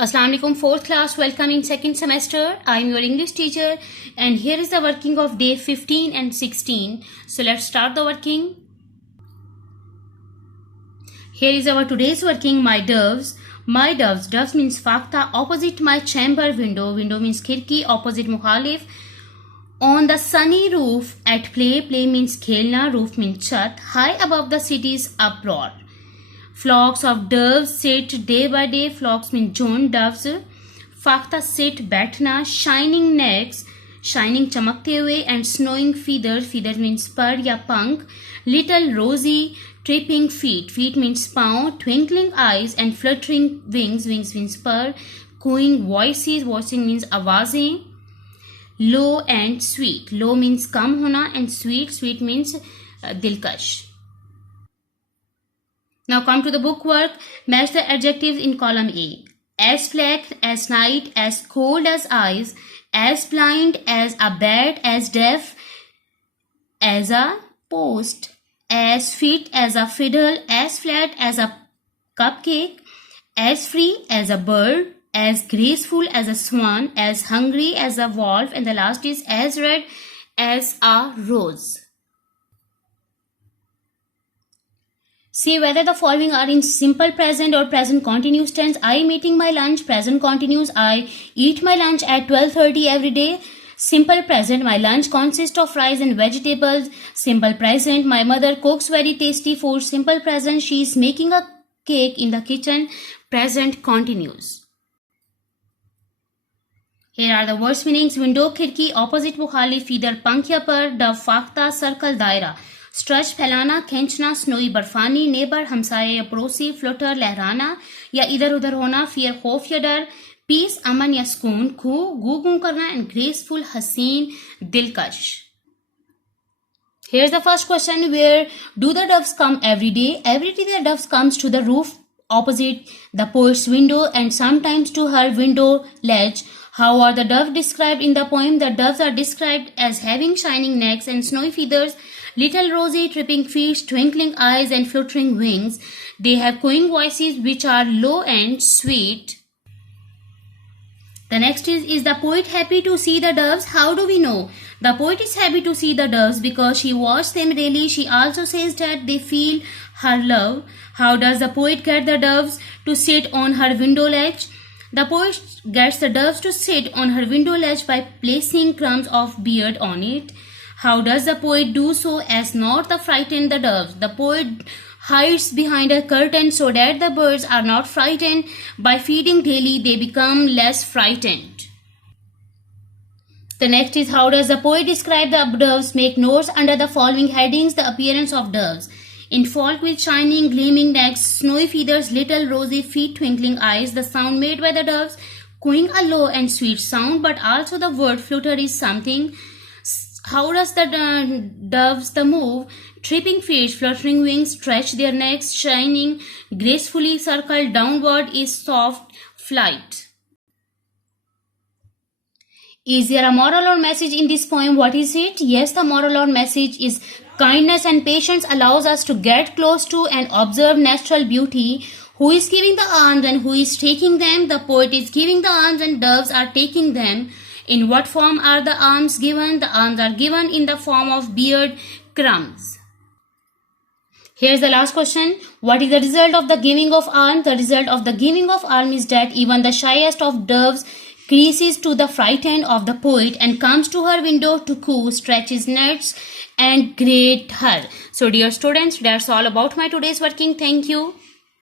Assalamu alaikum, fourth class, welcome in second semester. I am your English teacher and here is the working of day 15 and 16. So let's start the working. Here is our today's working, my doves. My doves, doves means fakhta, opposite my chamber window. Window means khirki, opposite mukhalif. On the sunny roof at play, play means khelna, roof means chat. High above the city's uproar. Flocks of doves sit day by day. Flocks mean june, doves. Fakhta sit, बैठना. Shining necks, shining चमकते हुए, and snowing feathers. Feathers means पर या पंख. Little rosy, tripping feet. Feet means पाँव. Twinkling eyes and fluttering wings. Wings means पर. Cooing voices. Voicing means आवाजें. Low and sweet. Low means कम होना and sweet. Sweet means दिलकश. Now come to the book work. Match the adjectives in column A. As black as night, as cold as ice, as blind as a bat, as deaf as a post, as fit as a fiddle, as flat as a cupcake, as free as a bird, as graceful as a swan, as hungry as a wolf, and the last is as red as a rose. See whether the following are in simple present or present continuous tense. I am eating my lunch. Present continuous. I eat my lunch at 12:30 every day. Simple present. My lunch consists of rice and vegetables. Simple present. My mother cooks very tasty food. Simple present. She is making a cake in the kitchen. Present continuous. Here are the words meanings. Window, खिड़की, opposite मुखालिफ, feather, पंख या पर, dove, फाख्ता, circle, दायरा. Stretch फैलाना, खींचना, snowy बर्फानी, neighbour हमसाए या पड़ोसी, फ्लोटर लहराना या इधर उधर होना, फियर खौफ या डर, पीस अमन या सुकून, खू गू गू करना एंड ग्रेसफुल हसीन दिलकश. Here's the first question. Where do the doves come every day? Every day the doves comes to the roof opposite the poet's window and sometimes to her window ledge. How are the doves described in the poem? The doves are described as having shining necks and snowy feathers, little rosy tripping feet, twinkling eyes and fluttering wings. They have cooing voices which are low and sweet. The next is the poet happy to see the doves? How do we know? The poet is happy to see the doves because she watched them daily. She also says that they feel her love. How does the poet get the doves to sit on her window ledge? The poet gets the doves to sit on her window ledge by placing crumbs of beard on it. How does the poet do so as not to frighten the doves? The poet hides behind a curtain so that the birds are not frightened. By feeding daily, they become less frightened. The next is how does the poet describe the doves? Make notes under the following headings. The appearance of doves. In folk with shining, gleaming necks, snowy feathers, little rosy feet, twinkling eyes. The sound made by the doves, cooing a low and sweet sound, but also the word flutter is something. How does the doves move? Tripping feet, fluttering wings, stretch their necks, shining, gracefully circle downward is soft flight. Is there a moral or message in this poem? What is it? Yes, the moral or message is kindness and patience allows us to get close to and observe natural beauty. Who is giving the alms and who is taking them? The poet is giving the alms and doves are taking them. In what form are the alms given? The alms are given in the form of beard crumbs. Here's the last question. What is the result of the giving of alms? The result of the giving of alms is that even the shyest of doves creases to the frightened of the poet and comes to her window to coo, stretches nets and greet her. So dear students, that's all about my today's working. Thank you.